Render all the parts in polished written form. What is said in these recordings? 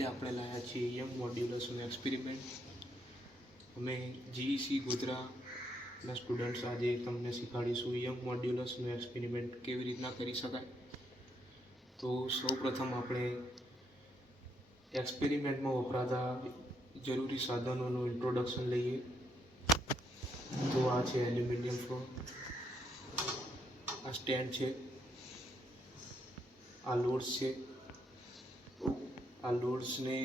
આજે આપણે લાવ્યા છીએ યંગ મોડ્યુલસનું એક્સપેરિમેન્ટ. અમે જીઈસી ગોધરાના સ્ટુડન્ટ્સ આજે તમને શીખવાડીશું યંગ મોડ્યુલસનું એક્સપેરિમેન્ટ કેવી રીતના કરી શકાય. તો સૌપ્રથમ આપણે એક્સપેરિમેન્ટમાં વપરાતા જરૂરી સાધનોનું ઇન્ટ્રોડક્શન લઈએ. તો આ છે એલ્યુમિનિયમ ફોઇલ, આ સ્ટેન્ડ છે, આ લોડ્સ છે, આ લોડ્સને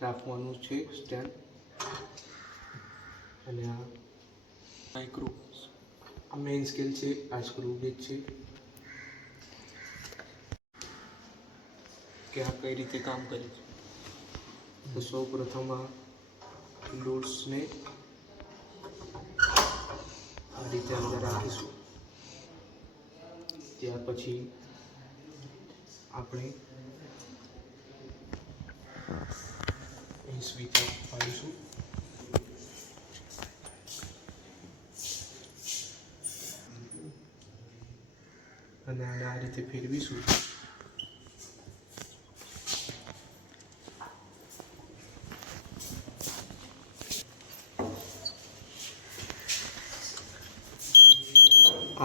રાખવાનું છે સ્ટેન્ડ, અને આ માઇક્રો આ મેઇન સ્કેલ છે, આ સ્ક્રૂ ગેજ છે કે આ કઈ રીતે કામ કરે છે. તો સૌ પ્રથમ આ લોડ્સને આ રીતે અંદર રાખીશું. ત્યાર પછી આપણે અહીં સ્વિચ પાડીશું અને આને આ રીતે ફેરવીશું.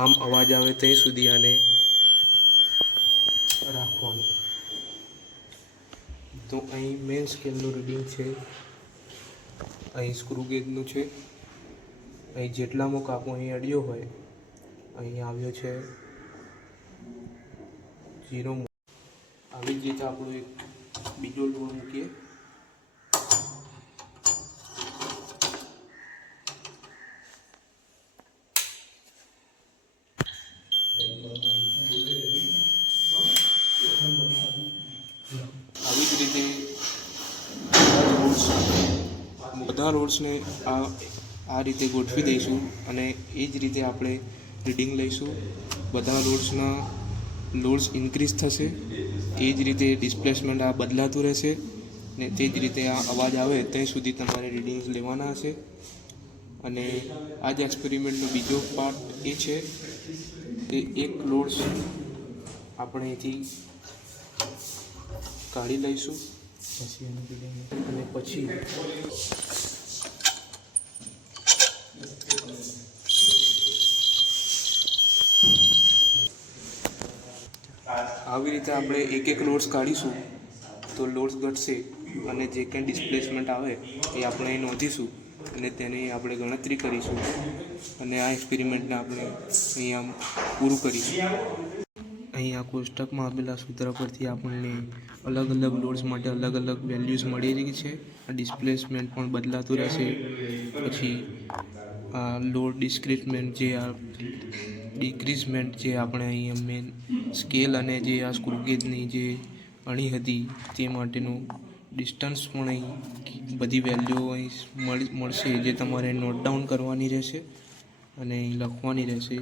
આમ અવાજ આવે ત્યાં સુધી આને રાખવાનું. તો અહીં મેઇન સ્કેલનું રીડિંગ છે, અહીં સ્ક્રૂ ગેજનું છે, અહીં જેટલામાં કાપો અહીં અડ્યો હોય અહીં આવ્યો છે 0. આવી જ રીતે આપણો એક બીજો લોડ મૂકીએ. આવી જ રીતે બધા રોડ્સને આ રીતે ગોઠવી દઈશું અને એ જ રીતે આપણે રીડિંગ લઈશું. બધા લોડ્સ ઇન્ક્રીઝ થશે, એ જ રીતે ડિસ્પ્લેસમેન્ટ આ બદલાતું રહેશે ને તે જ રીતે આ અવાજ આવે ત્યાં સુધી તમારે રીડિંગ્સ લેવાના હશે. અને આ જ એક્સપેરિમેન્ટનો બીજો પાર્ટ એ છે કે એક લોડ્સ આપણે અહીંથી કાઢી લઈશું અને પછી આવી રીતે આપણે એક લોડ્સ કાઢીશું તો લોડ્સ ઘટશે અને જે કંઈ ડિસ્પ્લેસમેન્ટ આવે એ આપણે અહીં નોંધીશું અને તેની આપણે ગણતરી કરીશું અને આ એક્સપેરિમેન્ટને આપણે અહીંયા પૂરું કરીશું. અહીં આ કોષ્ટકમાં આપેલા સૂત્ર પરથી આપણને અલગ અલગ લોડ્સ માટે અલગ અલગ વેલ્યુઝ મળી રહી છે. આ ડિસ્પ્લેસમેન્ટ પણ બદલાતું રહેશે. પછી આ લોડ ડિસ્ક્રીઝમેન્ટ જે આપણે અહીંયા મેન સ્કેલ અને જે આ સ્ક્રૂગેજની જે અણી હતી તે માટેનું ડિસ્ટન્સ પણ અહીં બધી વેલ્યુઓ અહીં મળશે, જે તમારે નોટ ડાઉન કરવાની રહેશે અને અહીં લખવાની રહેશે.